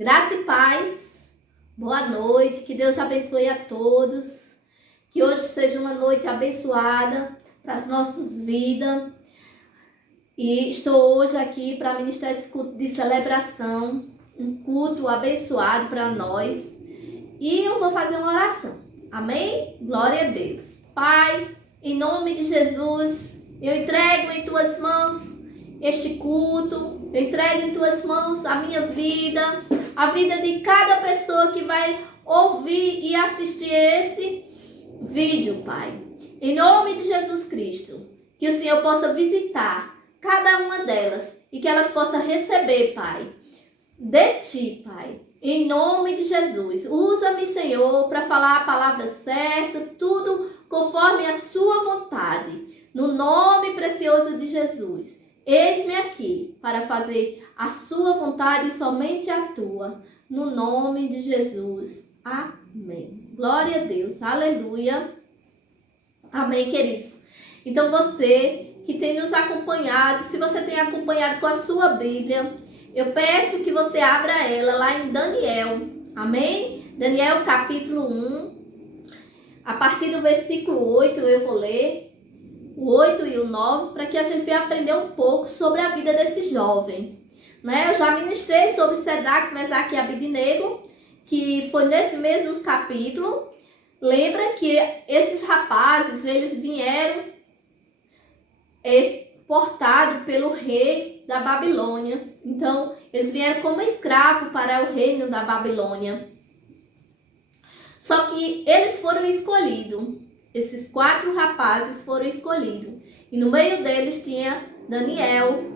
Graça e paz, boa noite, que Deus abençoe a todos, que hoje seja uma noite abençoada para as nossas vidas. E estou hoje aqui para ministrar esse culto de celebração, um culto abençoado para nós. E eu vou fazer uma oração, amém? Glória a Deus. Pai, em nome de Jesus, eu entrego em tuas mãos este culto, eu entrego em tuas mãos a minha vida, a vida de cada pessoa que vai ouvir e assistir esse vídeo, Pai. Em nome de Jesus Cristo, que o Senhor possa visitar cada uma delas e que elas possam receber, Pai, de Ti, Pai. Em nome de Jesus, usa-me, Senhor, para falar a palavra certa, tudo conforme a Sua vontade. No nome precioso de Jesus, eis-me aqui para fazer a Sua vontade e somente a Tua. No nome de Jesus. Amém. Glória a Deus. Aleluia. Amém, queridos. Então você que tem nos acompanhado, se você tem acompanhado com a sua Bíblia, eu peço que você abra ela lá em Daniel. Amém? Daniel capítulo 1. A partir do versículo 8 eu vou ler o 8 e o 9 para que a gente venha aprender um pouco sobre a vida desse jovem. Eu já ministrei sobre Sadraque, Mesaque e Abednego, que foi nesse mesmo capítulo. Lembra que esses rapazes, eles vieram exportados pelo rei da Babilônia. Então, eles vieram como escravos para o reino da Babilônia. Só que eles foram escolhidos. Esses 4 rapazes foram escolhidos. E no meio deles tinha Daniel,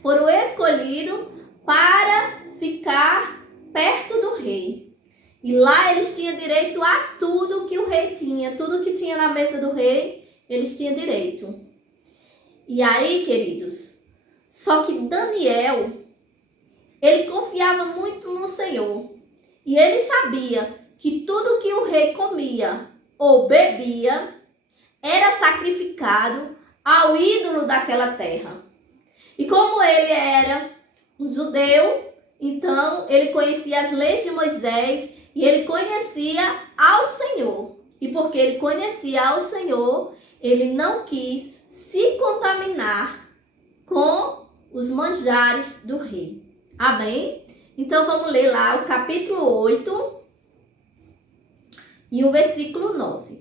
Foram escolhidos para ficar perto do rei. E lá eles tinham direito a tudo que o rei tinha. Tudo que tinha na mesa do rei, eles tinham direito. E aí, queridos, só que Daniel, ele confiava muito no Senhor. E ele sabia que tudo que o rei comia ou bebia era sacrificado ao ídolo daquela terra. E como ele era um judeu, então ele conhecia as leis de Moisés e ele conhecia ao Senhor. E porque ele conhecia ao Senhor, ele não quis se contaminar com os manjares do rei. Amém? Então vamos ler lá o capítulo 8 e o versículo 9.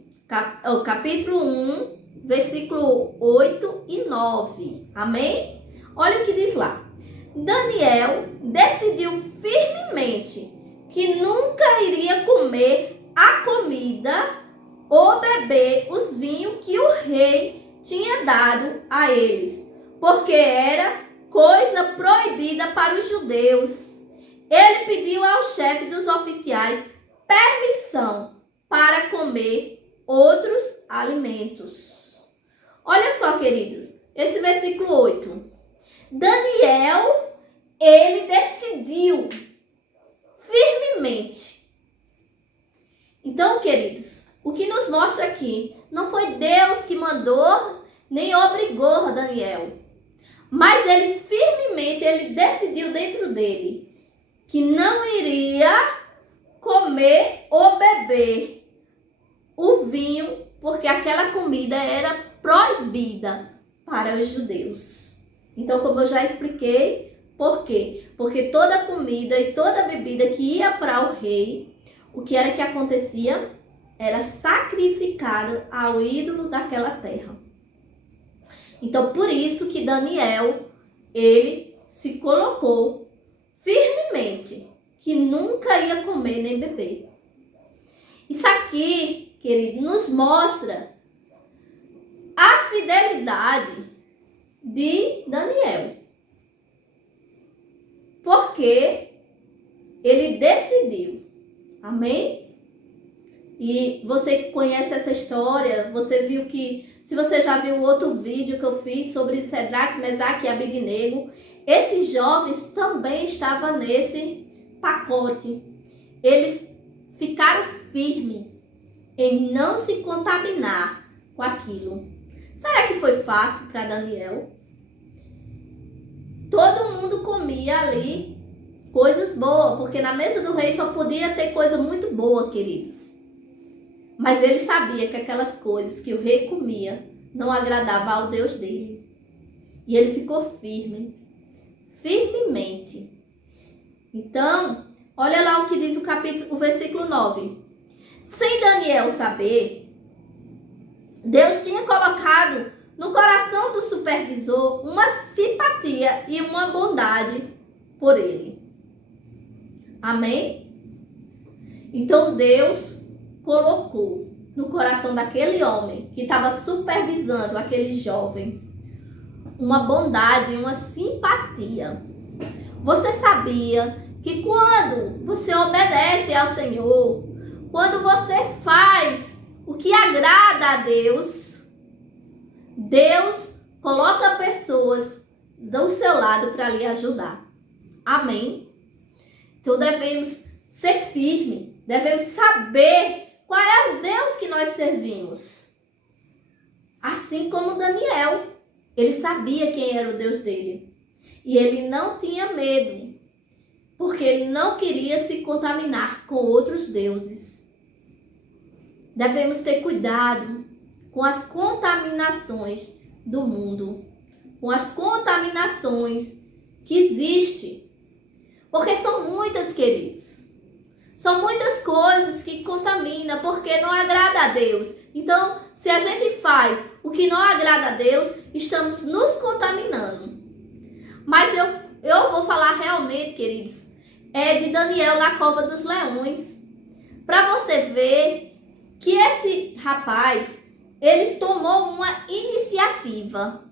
O capítulo 1, versículo 8 e 9. Amém? Olha o que diz lá. Daniel decidiu firmemente que nunca iria comer a comida ou beber os vinhos que o rei tinha dado a eles, porque era coisa proibida para os judeus. Ele pediu ao chefe dos oficiais permissão para comer outros alimentos. Olha só, queridos, esse versículo 8. Daniel, ele decidiu firmemente. Então, queridos, o que nos mostra aqui, não foi Deus que mandou nem obrigou Daniel, mas ele firmemente, ele decidiu dentro dele que não iria comer ou beber o vinho, porque aquela comida era proibida para os judeus. Então, como eu já expliquei, por quê? Porque toda comida e toda bebida que ia para o rei, o que era que acontecia? Era sacrificado ao ídolo daquela terra. Então, por isso que Daniel, ele se colocou firmemente que nunca ia comer nem beber. Isso aqui, querido, nos mostra a fidelidade de Daniel. Porque ele decidiu. Amém? E você que conhece essa história, você viu que, se você já viu outro vídeo que eu fiz sobre Sadraque, Mesaque e Abednego, esses jovens também estavam nesse pacote. Eles ficaram firmes em não se contaminar com aquilo. Será que foi fácil para Daniel? Todo mundo comia ali coisas boas, porque na mesa do rei só podia ter coisa muito boa, queridos. Mas ele sabia que aquelas coisas que o rei comia não agradavam ao Deus dele. E ele ficou firmemente. Então, olha lá o que diz o versículo 9. Sem Daniel saber, Deus tinha colocado no coração do supervisor uma simpatia e uma bondade por ele. Amém? Então Deus colocou no coração daquele homem que estava supervisando aqueles jovens uma bondade e uma simpatia. Você sabia que quando você obedece ao Senhor, quando você faz o que agrada a Deus, Deus coloca pessoas do seu lado para lhe ajudar. Amém? Então devemos ser firmes, devemos saber qual é o Deus que nós servimos. Assim como Daniel, ele sabia quem era o Deus dele. E ele não tinha medo, porque ele não queria se contaminar com outros deuses. Devemos ter cuidado com as contaminações do mundo, com as contaminações que existem. Porque são muitas, queridos. São muitas coisas que contaminam, porque não agrada a Deus. Então, se a gente faz o que não agrada a Deus, estamos nos contaminando. Mas eu vou falar realmente, queridos, de Daniel na cova dos leões. Para você ver que esse rapaz, ele tomou uma iniciativa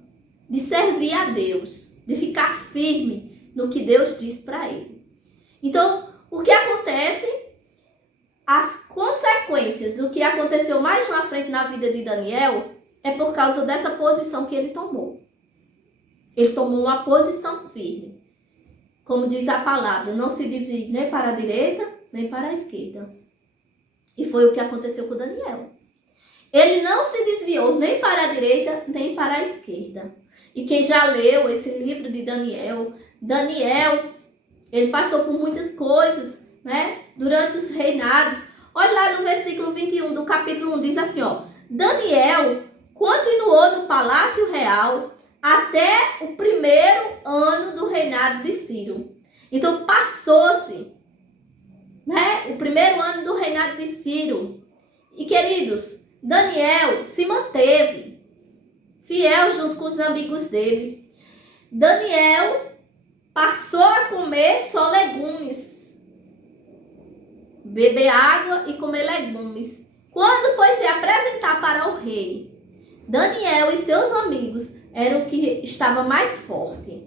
de servir a Deus, de ficar firme no que Deus diz para ele. Então, o que acontece? As consequências do que aconteceu mais na frente na vida de Daniel é por causa dessa posição que ele tomou. Ele tomou uma posição firme. Como diz a palavra, não se divide nem para a direita, nem para a esquerda. E foi o que aconteceu com Daniel. Ele não se desviou nem para a direita, nem para a esquerda. E quem já leu esse livro de Daniel, ele passou por muitas coisas, né? Durante os reinados. Olha lá no versículo 21 do capítulo 1, diz assim, ó. Daniel continuou no palácio real até o primeiro ano do reinado de Ciro. Então passou-se, né, o primeiro ano do reinado de Ciro. E queridos, Daniel se manteve fiel junto com os amigos dele. Daniel passou a comer só legumes, beber água e comer legumes. Quando foi se apresentar para o rei, Daniel e seus amigos eram o que estava mais forte.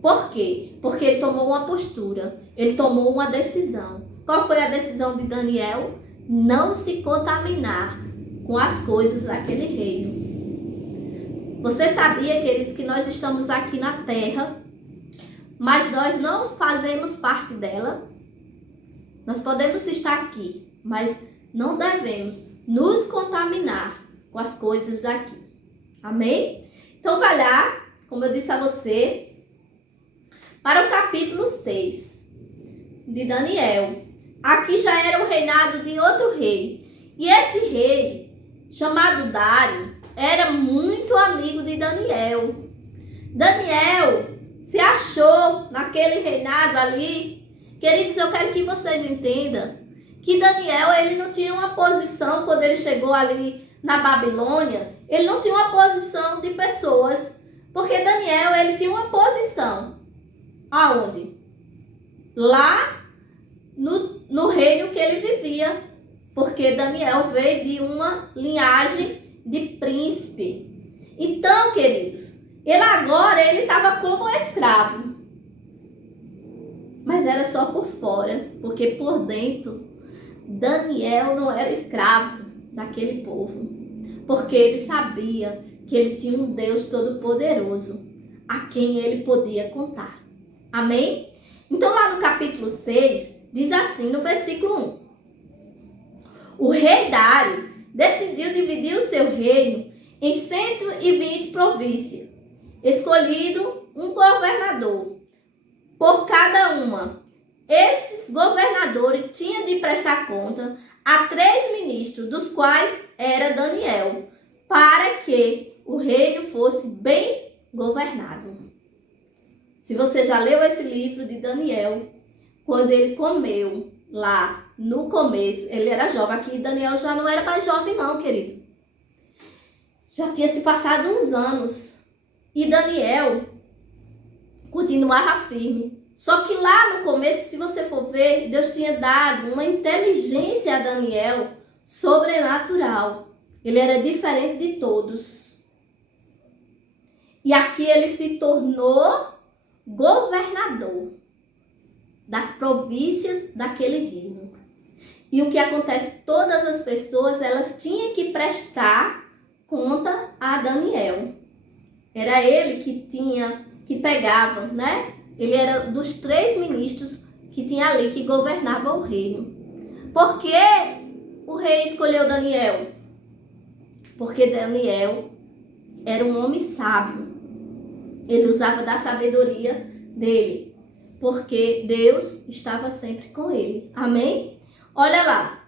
Por quê? Porque ele tomou uma postura, ele tomou uma decisão. Qual foi a decisão de Daniel? Não se contaminar com as coisas daquele reino. Você sabia, queridos, que nós estamos aqui na terra, mas nós não fazemos parte dela? Nós podemos estar aqui, mas não devemos nos contaminar com as coisas daqui. Amém? Então vai lá, como eu disse a você, para o capítulo 6 de Daniel. Aqui já era o reinado de outro rei. E esse rei, chamado Dário, era muito amigo de Daniel. Daniel se achou naquele reinado ali. Queridos, eu quero que vocês entendam que Daniel, ele não tinha uma posição quando ele chegou ali na Babilônia. Ele não tinha uma posição de pessoas, porque Daniel, ele tinha uma posição. Aonde? Lá no reino que ele vivia, porque Daniel veio de uma linhagem de príncipe. Então, queridos, ele estava como escravo, mas era só por fora, porque por dentro Daniel não era escravo daquele povo, porque ele sabia que ele tinha um Deus todo-poderoso a quem ele podia contar. Amém? Então lá no capítulo 6, diz assim no versículo 1. O rei Dário decidiu dividir o seu reino em 120 províncias, escolhido um governador por cada uma. Esses governadores tinham de prestar conta a 3 ministros, dos quais era Daniel, para que o reino fosse bem governado. Se você já leu esse livro de Daniel, quando ele comeu lá no começo, ele era jovem. Aqui Daniel já não era mais jovem não, querido. Já tinha se passado uns anos. E Daniel continuava firme. Só que lá no começo, se você for ver, Deus tinha dado uma inteligência a Daniel sobrenatural. Ele era diferente de todos. E aqui ele se tornou governador das províncias daquele reino. E o que acontece? Todas as pessoas, elas tinham que prestar conta a Daniel. Era ele que pegava, né? Ele era dos 3 ministros que tinha ali, que governava o reino. Por que o rei escolheu Daniel? Porque Daniel era um homem sábio. Ele usava da sabedoria dele, porque Deus estava sempre com ele. Amém? Olha lá.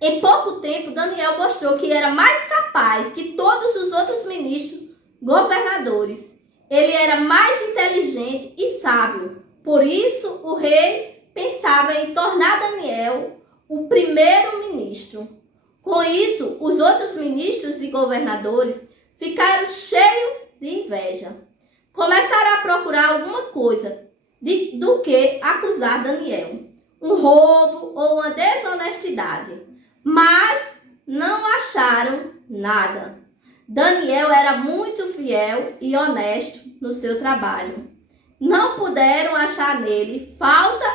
Em pouco tempo, Daniel mostrou que era mais capaz que todos os outros ministros governadores. Ele era mais inteligente e sábio. Por isso, o rei pensava em tornar Daniel o primeiro ministro. Com isso, os outros ministros e governadores ficaram cheios de inveja. Começaram a procurar alguma coisa do que acusar Daniel. Um roubo ou uma desonestidade. Mas não acharam nada. Daniel era muito fiel e honesto no seu trabalho. Não puderam achar nele falta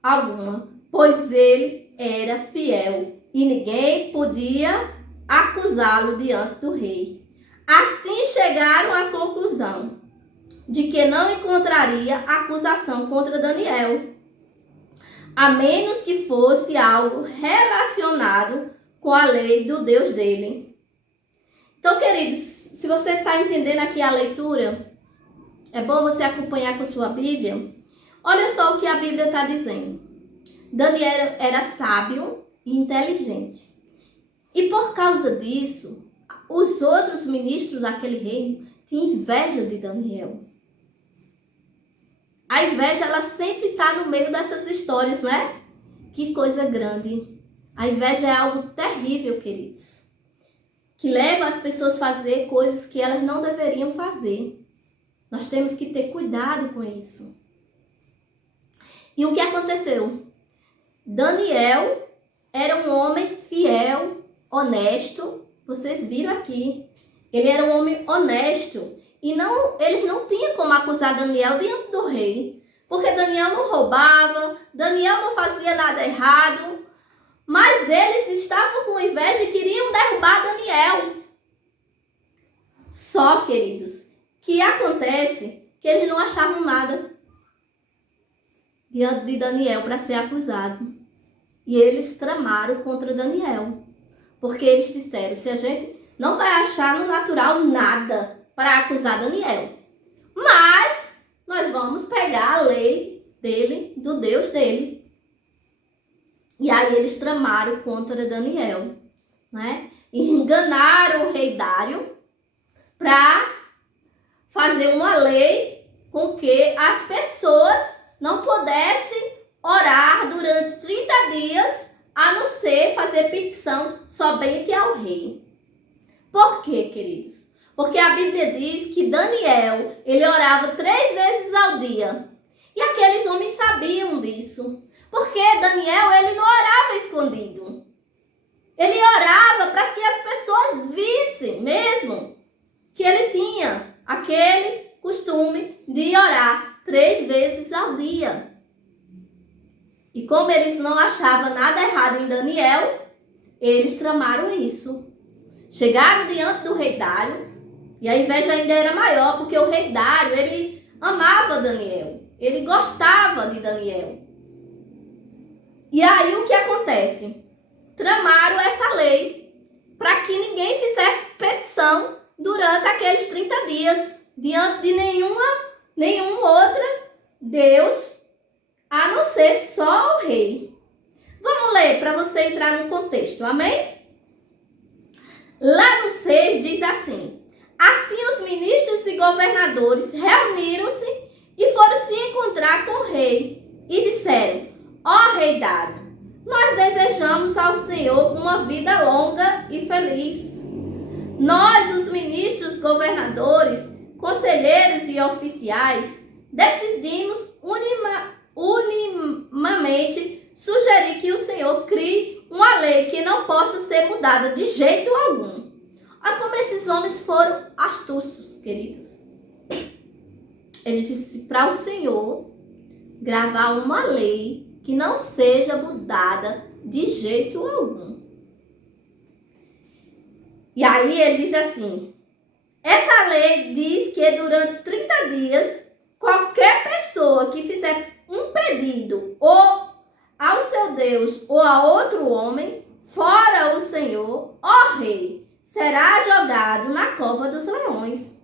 alguma, pois ele era fiel e ninguém podia acusá-lo diante do rei. Assim chegaram à conclusão de que não encontraria acusação contra Daniel, a menos que fosse algo relacionado com a lei do Deus dele. Então, queridos, se você está entendendo aqui a leitura, é bom você acompanhar com sua Bíblia. Olha só o que a Bíblia está dizendo. Daniel era sábio e inteligente. E por causa disso, os outros ministros daquele reino tinham inveja de Daniel. A inveja, ela sempre está no meio dessas histórias, né? Que coisa grande. A inveja é algo terrível, queridos, que leva as pessoas a fazer coisas que elas não deveriam fazer. Nós temos que ter cuidado com isso. E o que aconteceu? Daniel era um homem fiel, honesto. Vocês viram aqui. Ele era um homem honesto. E eles não tinham como acusar Daniel diante do rei. Porque Daniel não roubava, Daniel não fazia nada errado. Mas eles estavam com inveja e queriam derrubar Daniel. Só, queridos, que acontece que eles não achavam nada diante de Daniel para ser acusado. E eles tramaram contra Daniel. Porque eles disseram, se a gente não vai achar no natural nada para acusar Daniel, mas nós vamos pegar a lei dele, do Deus dele. E aí eles tramaram contra Daniel, né? E enganaram o rei Dário para fazer uma lei com que as pessoas não pudessem orar durante 30 dias, a não ser fazer petição somente ao rei. Por quê, queridos? Porque a Bíblia diz que Daniel, ele orava 3 vezes ao dia. E aqueles homens sabiam disso. Porque Daniel, ele não orava escondido. Ele orava para que as pessoas vissem mesmo que ele tinha aquele costume de orar 3 vezes ao dia. E como eles não achavam nada errado em Daniel, eles tramaram isso. Chegaram diante do rei Dário, e a inveja ainda era maior, porque o rei Dário, ele amava Daniel. Ele gostava de Daniel. E aí o que acontece? Tramaram essa lei para que ninguém fizesse petição durante aqueles 30 dias, diante de nenhuma nenhum outro Deus a não ser só o rei. Vamos ler para você entrar no contexto, amém? Lá no 6 diz assim: assim os ministros e governadores reuniram-se e foram se encontrar com o rei e disseram: ó rei Dário, nós desejamos ao Senhor uma vida longa e feliz. Nós, os ministros, governadores, conselheiros e oficiais, decidimos unimamente sugerir que o Senhor crie uma lei que não possa ser mudada de jeito algum. Olha como esses homens foram astutos, queridos. Ele disse para o Senhor gravar uma lei que não seja mudada de jeito algum. E aí ele diz assim: essa lei diz que durante 30 dias, qualquer pessoa que fizer um pedido ou ao seu Deus ou a outro homem, fora o Senhor, ó rei, será jogado na cova dos leões.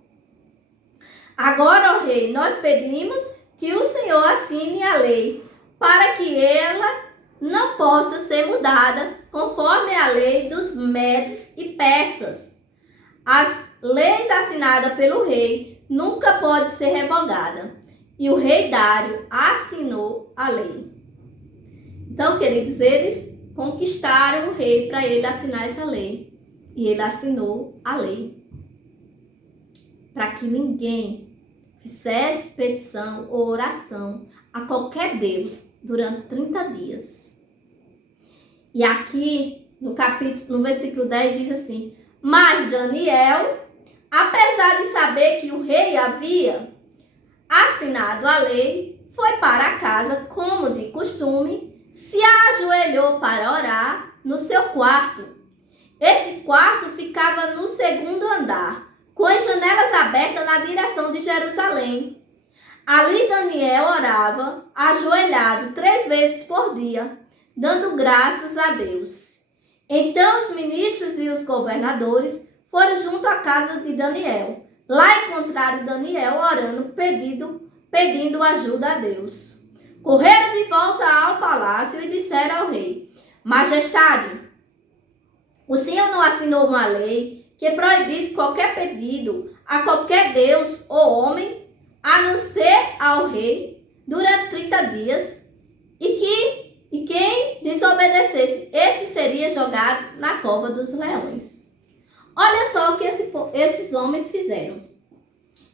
Agora, ó rei, nós pedimos que o Senhor assine a lei para que ela não possa ser mudada conforme a lei dos medos e persas. As leis assinadas pelo rei nunca pode ser revogada. E o rei Dário assinou a lei. Então, queridos, eles conquistaram o rei para ele assinar essa lei. E ele assinou a lei. Para que ninguém fizesse petição ou oração a qualquer Deus durante 30 dias. E aqui, no versículo 10, diz assim: mas Daniel, apesar de saber que o rei havia assinado a lei, foi para casa, como de costume, se ajoelhou para orar no seu quarto. Esse quarto ficava no segundo andar, com as janelas abertas na direção de Jerusalém. Ali Daniel orava, ajoelhado 3 vezes por dia, dando graças a Deus. Então os ministros e os governadores foram junto à casa de Daniel. Lá encontraram Daniel orando, pedindo ajuda a Deus. Correram de volta ao palácio e disseram ao rei: Majestade, o senhor não assinou uma lei que proibisse qualquer pedido a qualquer Deus ou homem, a não ser ao rei, durante 30 dias, e quem desobedecesse, esse seria jogado na cova dos leões. Olha só o que esses homens fizeram.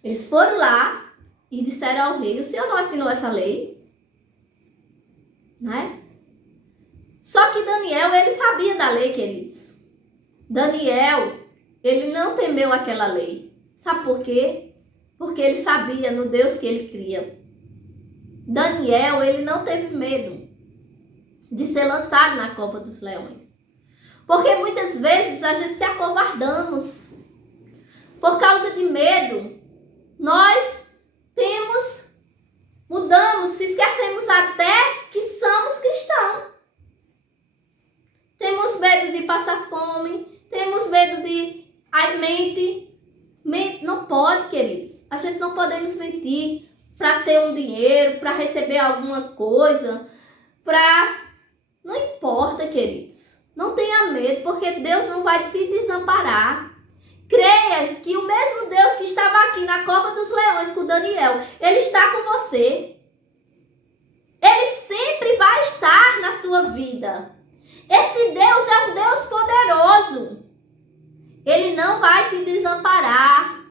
Eles foram lá e disseram ao rei: o senhor não assinou essa lei? Né? Só que Daniel, ele sabia da lei, queridos. Daniel, ele não temeu aquela lei. Sabe por quê? Porque ele sabia no Deus que ele cria. Daniel, ele não teve medo de ser lançado na cova dos leões. Porque muitas vezes a gente se acovardamos. Por causa de medo, nós mudamos, se esquecemos até que somos cristãos. Temos medo de passar fome, temos medo de... Não pode, queridos. A gente não podemos mentir para ter um dinheiro, para receber alguma coisa, Não importa, queridos. Não tenha medo, porque Deus não vai te desamparar. Creia que o mesmo Deus que estava aqui na cova dos leões com Daniel, Ele está com você. Ele sempre vai estar na sua vida. Esse Deus é um Deus poderoso. Ele não vai te desamparar.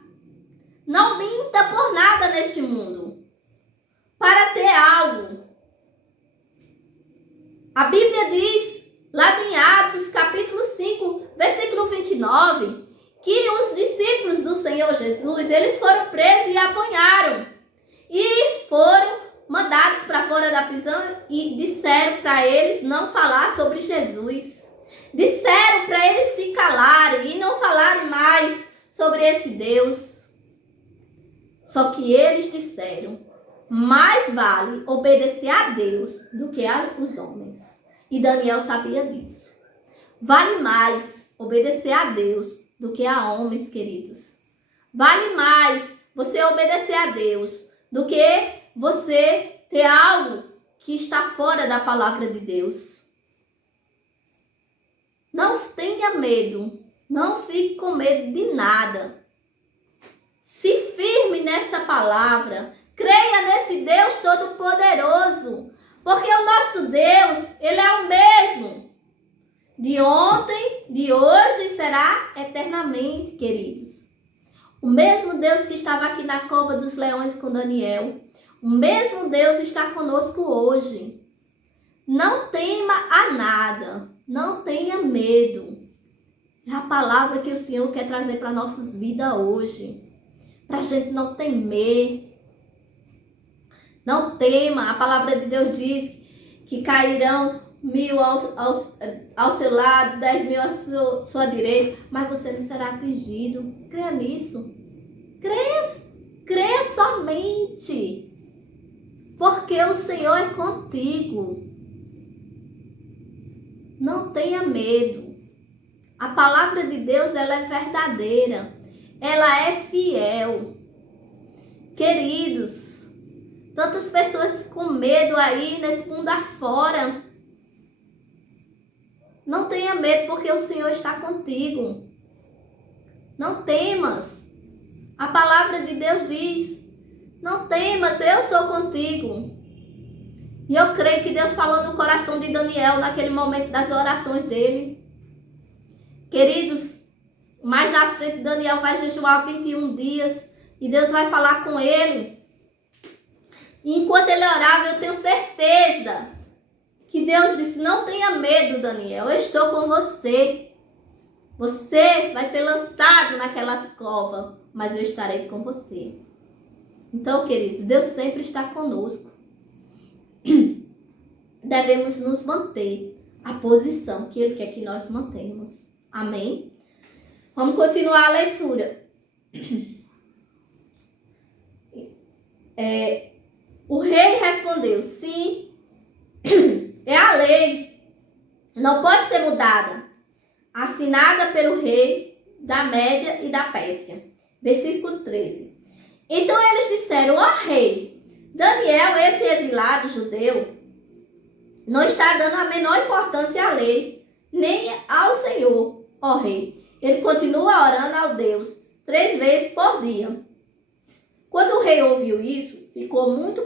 Não minta por nada neste mundo para ter algo. A Bíblia diz, lá em Atos, capítulo 5, versículo 29, que os discípulos do Senhor Jesus, eles foram presos e apanharam. E foram mandados para fora da prisão e disseram para eles não falar sobre Jesus. Disseram para eles se calarem e não falarem mais sobre esse Deus. Só que eles disseram: mais vale obedecer a Deus do que aos homens. E Daniel sabia disso. Vale mais obedecer a Deus do que a homens, queridos. Vale mais você obedecer a Deus do que você ter algo que está fora da palavra de Deus. Não tenha medo, não fique com medo de nada. Se firme nessa palavra, creia nesse Deus Todo-Poderoso, porque o nosso Deus, Ele é o mesmo. De ontem, de hoje, será eternamente, queridos. O mesmo Deus que estava aqui na cova dos leões com Daniel, o mesmo Deus está conosco hoje. Não tema a nada, não tenha medo. É a palavra que o Senhor quer trazer para nossas vidas hoje. Para a gente não temer. Não tema. A palavra de Deus diz que cairão 1000 ao seu lado, 10.000 à sua direita, mas você não será atingido. Creia nisso. Creia somente. Porque o Senhor é contigo. Não tenha medo. A palavra de Deus, ela é verdadeira. Ela é fiel. Queridos, tantas pessoas com medo aí nesse mundo afora. Não tenha medo, porque o Senhor está contigo. Não temas. A palavra de Deus diz: não temas, eu sou contigo. E eu creio que Deus falou no coração de Daniel naquele momento das orações dele. Queridos, mais na frente Daniel vai jejuar 21 dias e Deus vai falar com ele. E enquanto ele orava, eu tenho certeza que Deus disse: não tenha medo, Daniel, eu estou com você. Você vai ser lançado naquelas covas, mas eu estarei com você. Então, queridos, Deus sempre está conosco. Devemos nos manter a posição que Ele quer que nós mantenhamos. Amém? Vamos continuar a leitura. O rei respondeu: sim, é a lei. Não pode ser mudada. Assinada pelo rei da Média e da Pérsia. Versículo 13. Então eles disseram: ó rei, Daniel, esse exilado judeu, não está dando a menor importância à lei, nem ao Senhor, ó rei. Ele continua orando ao Deus 3 vezes por dia. Quando o rei ouviu isso, ficou muito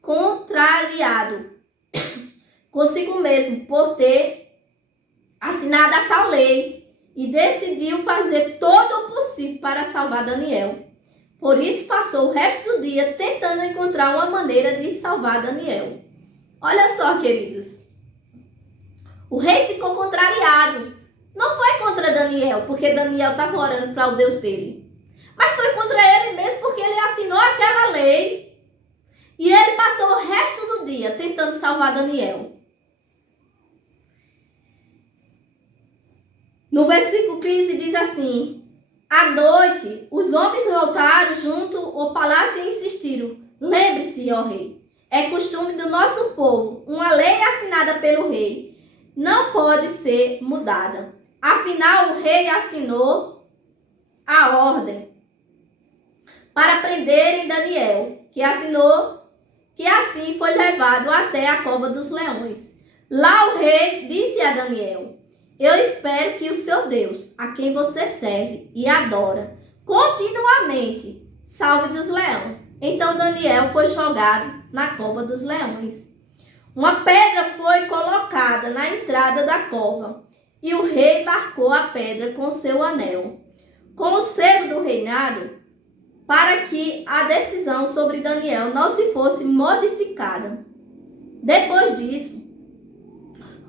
contrariado consigo mesmo por ter assinado a tal lei e decidiu fazer todo o possível para salvar Daniel. Por isso passou o resto do dia tentando encontrar uma maneira de salvar Daniel. Olha só, queridos. O rei ficou contrariado. Não foi contra Daniel, porque Daniel estava orando para o Deus dele. Mas foi contra ele mesmo, porque ele assinou aquela lei. E ele passou o resto do dia tentando salvar Daniel. No versículo 15 diz assim: à noite, os homens voltaram junto ao palácio e insistiram: lembre-se, ó rei, é costume do nosso povo, uma lei assinada pelo rei não pode ser mudada. Afinal, o rei assinou a ordem para prenderem Daniel, que assinou, que assim foi levado até a cova dos leões. Lá o rei disse a Daniel: eu espero que o seu Deus, a quem você serve e adora, continuamente salve dos leões. Então Daniel foi jogado na cova dos leões. Uma pedra foi colocada na entrada da cova e o rei marcou a pedra com seu anel, com o selo do reinado, para que a decisão sobre Daniel não se fosse modificada. Depois disso,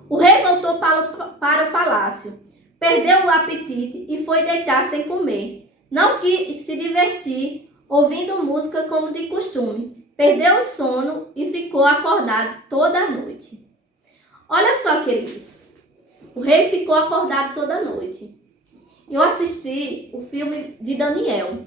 o rei voltou para o palácio, perdeu o apetite e foi deitar sem comer. Não quis se divertir ouvindo música como de costume. Perdeu o sono e ficou acordado toda a noite. Olha só, queridos. O rei ficou acordado toda a noite. Eu assisti o filme de Daniel.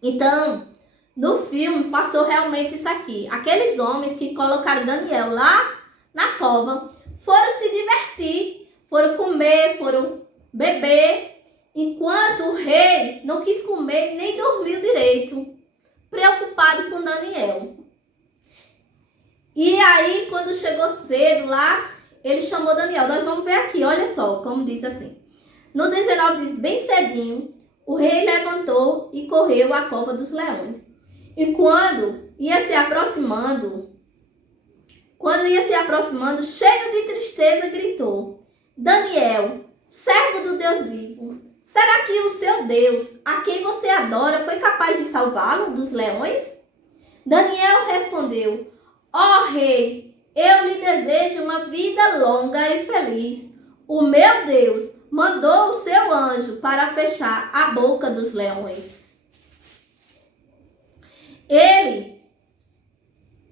Então, no filme passou realmente isso aqui. Aqueles homens que colocaram Daniel lá na cova foram se divertir, foram comer, foram beber, enquanto o rei não quis comer nem dormiu direito. preocupado com Daniel. E aí, quando chegou cedo lá, ele chamou Daniel. Nós vamos ver aqui, olha só, como diz assim. No 19 diz, bem cedinho, o rei levantou e correu à cova dos leões. E quando ia se aproximando, cheio de tristeza, gritou, Daniel, servo do Deus vivo, será que o seu Deus, a quem você adora, foi capaz de salvá-lo dos leões? Daniel respondeu, ó rei, eu lhe desejo uma vida longa e feliz. O meu Deus mandou o seu anjo para fechar a boca dos leões. Ele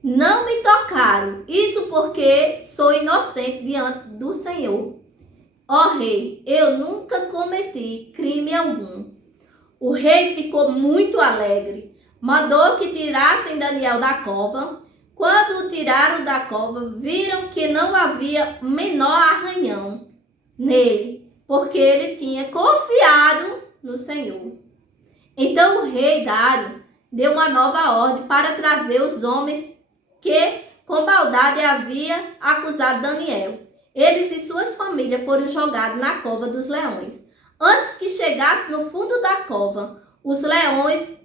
não me tocaram, isso porque sou inocente diante do Senhor. Ó rei, eu nunca cometi crime algum. O rei ficou muito alegre, mandou que tirassem Daniel da cova. Quando o tiraram da cova, viram que não havia menor arranhão nele, porque ele tinha confiado no Senhor. Então o rei Dário deu uma nova ordem para trazer os homens que com maldade havia acusado Daniel. Eles e suas famílias foram jogados na cova dos leões. Antes que chegasse no fundo da cova, os leões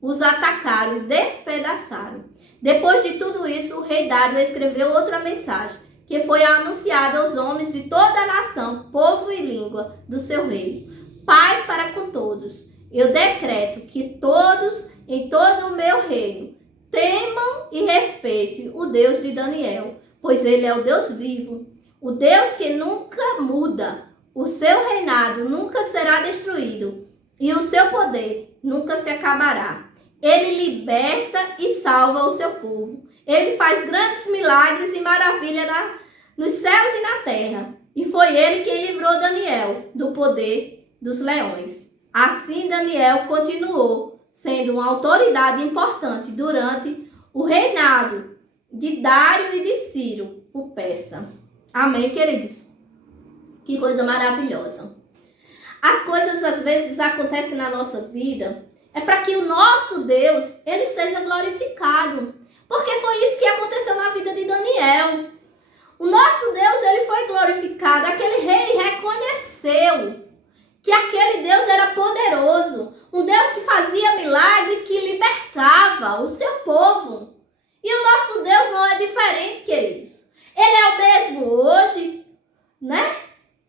os atacaram e despedaçaram. Depois de tudo isso, o rei Dário escreveu outra mensagem, que foi anunciada aos homens de toda a nação, povo e língua do seu reino. Paz para com todos. Eu decreto que todos em todo o meu reino temam e respeitem o Deus de Daniel, pois ele é o Deus vivo, o Deus que nunca muda. O seu reinado nunca será destruído e o seu poder nunca se acabará. Ele liberta e salva o seu povo. Ele faz grandes milagres e maravilhas nos céus e na terra. E foi ele quem livrou Daniel do poder dos leões. Assim, Daniel continuou sendo uma autoridade importante durante o reinado de Dário e de Ciro, o persa. Amém, queridos? Que coisa maravilhosa. As coisas às vezes acontecem na nossa vida é para que o nosso Deus, ele seja glorificado. Porque foi isso que aconteceu na vida de Daniel. O nosso Deus, ele foi glorificado. Aquele rei reconheceu que aquele Deus era poderoso. Um Deus que fazia milagre, que libertava o seu povo. E o nosso Deus não é diferente, queridos. Ele é o mesmo hoje, né?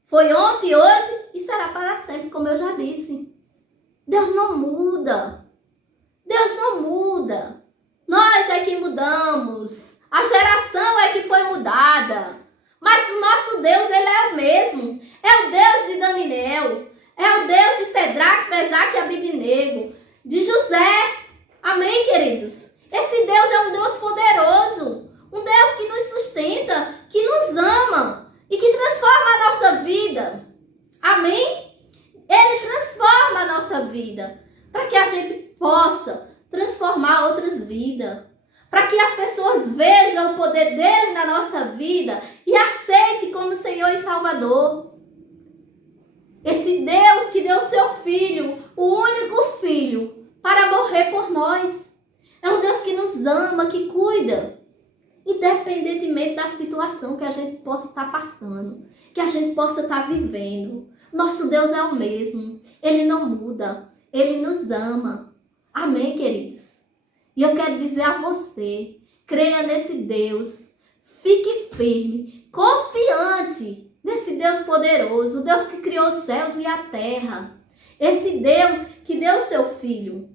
Foi ontem, hoje e será para sempre, como eu já disse. Deus não muda. Deus não muda. Nós é que mudamos. A geração é que foi mudada. Mas o nosso Deus, ele é o mesmo. É o Deus de Daniel. É o Deus de Cedraque, Mesaque e Abednego. De José. Amém, queridos? Esse Deus é um Deus poderoso. Um Deus que nos sustenta, que nos ama e que transforma a nossa vida. Amém? Ele transforma a nossa vida para que a gente possa transformar outras vidas. Para que as pessoas vejam o poder dele na nossa vida e aceitem como Senhor e Salvador. Esse Deus que deu seu Filho, o único Filho, para morrer por nós. É um Deus que nos ama, que cuida. Independentemente da situação que a gente possa estar passando, que a gente possa estar vivendo. Nosso Deus é o mesmo. Ele não muda. Ele nos ama. Amém, queridos? E eu quero dizer a você, creia nesse Deus. Fique firme, confiante nesse Deus poderoso. O Deus que criou os céus e a terra. Esse Deus que deu o seu Filho.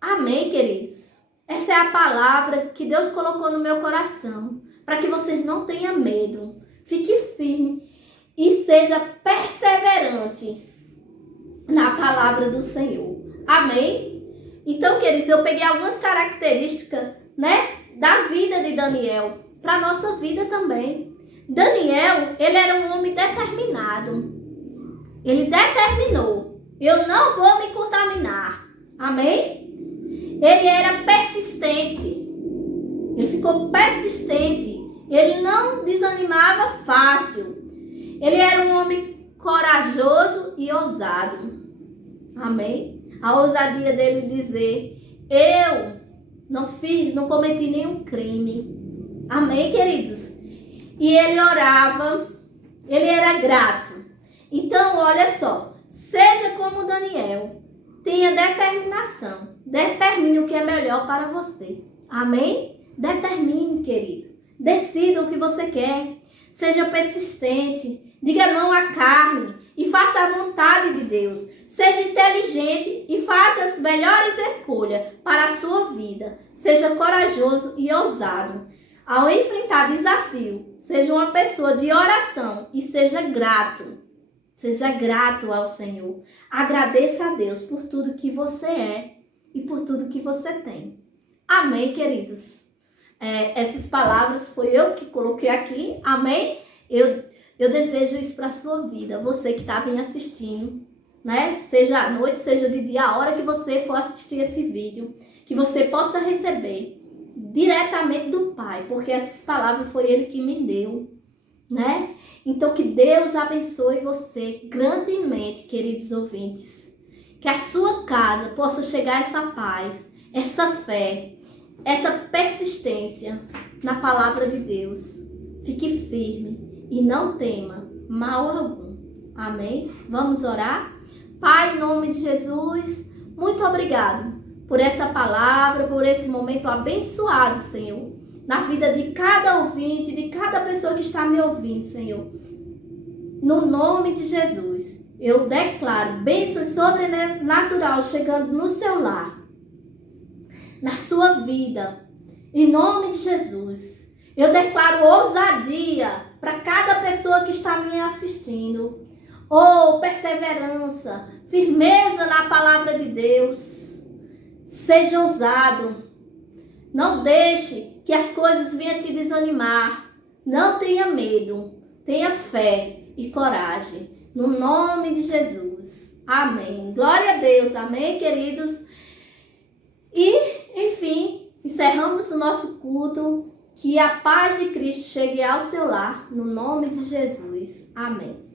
Amém, queridos? Essa é a palavra que Deus colocou no meu coração. Para que vocês não tenham medo. Fique firme e seja perseverante na palavra do Senhor. Amém? Então, queridos, eu peguei algumas características, né, da vida de Daniel para a nossa vida também. Daniel, ele era um homem determinado. Ele determinou: eu não vou me contaminar. Amém? Ele era persistente. Ele ficou persistente. Ele não desanimava fácil. Ele era um homem corajoso e ousado. Amém? A ousadia dele dizer Eu não cometi nenhum crime. Amém, queridos? E ele orava, ele era grato. Então, olha só, seja como Daniel, tenha determinação, determine o que é melhor para você. Amém? Determine, querido. Decida o que você quer. Seja persistente. Diga não à carne e faça a vontade de Deus. Seja inteligente e faça as melhores escolhas para a sua vida. Seja corajoso e ousado. Ao enfrentar desafio, seja uma pessoa de oração e seja grato. Seja grato ao Senhor. Agradeça a Deus por tudo que você é e por tudo que você tem. Amém, queridos? Essas palavras foi eu que coloquei aqui. Amém? Eu desejo isso para a sua vida. Você que está me assistindo, né? Seja à noite, seja de dia, a hora que você for assistir esse vídeo, que você possa receber diretamente do Pai, porque essas palavras foi Ele que me deu, né? Então que Deus abençoe você grandemente, queridos ouvintes. Que a sua casa possa chegar essa paz, essa fé, essa persistência na palavra de Deus. Fique firme e não tema mal algum. Amém? Vamos orar? Pai, em nome de Jesus, muito obrigado por essa palavra, por esse momento abençoado, Senhor, na vida de cada ouvinte, de cada pessoa que está me ouvindo, Senhor. No nome de Jesus, eu declaro bênção sobrenatural chegando no seu lar, na sua vida, em nome de Jesus. Eu declaro ousadia para cada pessoa que está me assistindo. Perseverança, firmeza na palavra de Deus. Seja ousado. Não deixe que as coisas venham te desanimar. Não tenha medo. Tenha fé e coragem. No nome de Jesus. Amém. Glória a Deus. Amém, queridos. E, enfim, encerramos o nosso culto. Que a paz de Cristo chegue ao seu lar. No nome de Jesus. Amém.